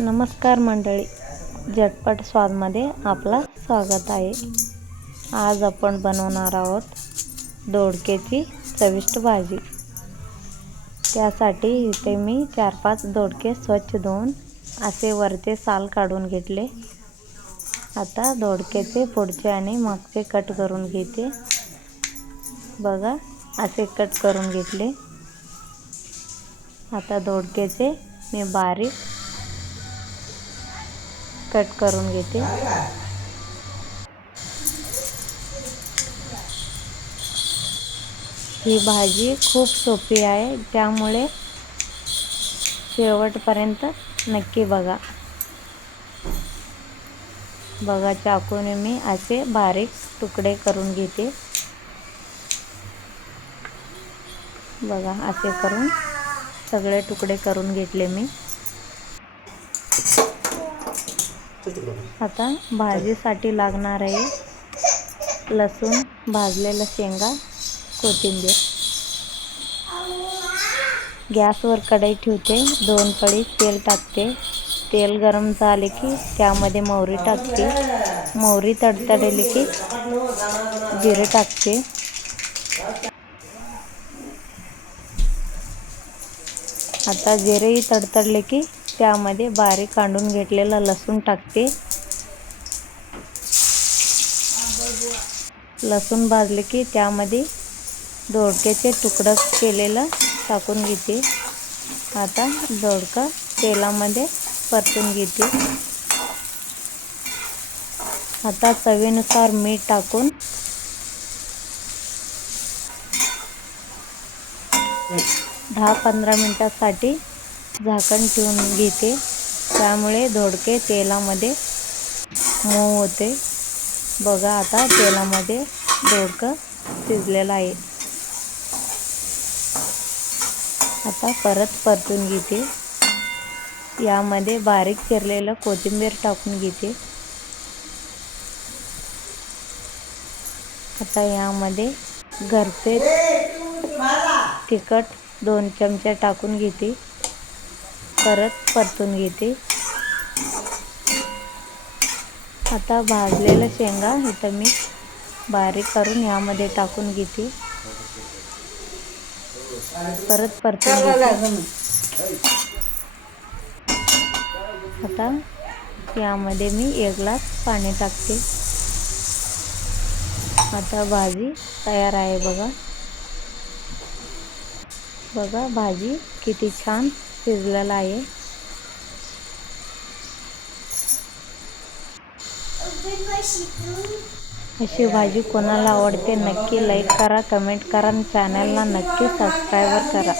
नमस्कार मंडळी, झटपट स्वादमध्ये आपला स्वागत आहे। आज आपण बनवणार आहोत दोडक्याची चविष्ट भाजी। त्यासाठी इथे मी 4-5 दोडके स्वच्छ धुवून असे वरचे साल काढून घेतले। आता दोडक्याचे पुढचे आणि मागचे कट करून घेते। बघा, असे कट करून घेतले। आता दोडक्याचे मी बारीक कट करून घेते। ही भाजी खूप सोपी आहे, त्यामुळे शेवटपर्यंत नक्की बघा। बघा, चाकूने मी असे बारीक तुकडे करून घेते। बघा, असे करून सगळे तुकडे करून घेतले मी। आता भाजीसाठी लागणार आहे लसूण, भाजलेला शेंगा, कोथिंबीर। गॅसवर कढई ठेवते, 2 पळी तेल टाकते। तेल गरम झाले की त्यामध्ये मोहरी टाकते। मोहरी तडतडली की जिरे टाकते। आता जिरेही तडतडले की त्यामध्ये बारीक काढून घेतलेला लसूण टाकते। लसूण भाजले की त्यामध्ये दोडक्याचे तुकडे केलेलं टाकून घेते। आता दोडका तेलामध्ये परतून घेते। आता चवीनुसार मीठ टाकून 10-15 मिनिटांसाठी झाकण ठेवून घेते। त्यामुळे दोडके तेलामध्ये मऊ होते। बघा, आता तेलामध्ये दोडका शिजलेला आहे। आता परत परतून घेते। यामध्ये बारीक चिरलेलं कोथिंबीर टाकून घेते। आता यामध्ये घरचे तिखट 2 चमचे टाकून घेते। परत परतून घेते। आता भाजलेल्या शेंगा इथं मी बारीक करून यामध्ये टाकून घेते। परत परतून घेते। आता यामध्ये मी 1 ग्लास पाणी टाकते। आता भाजी तयार आहे। बघा, भाजी किती छान शिजलेला आहे। अशी भाजी कोणाला आवडते नक्की लाईक करा, कमेंट करा आणि चॅनलला नक्की सबस्क्राईब करा।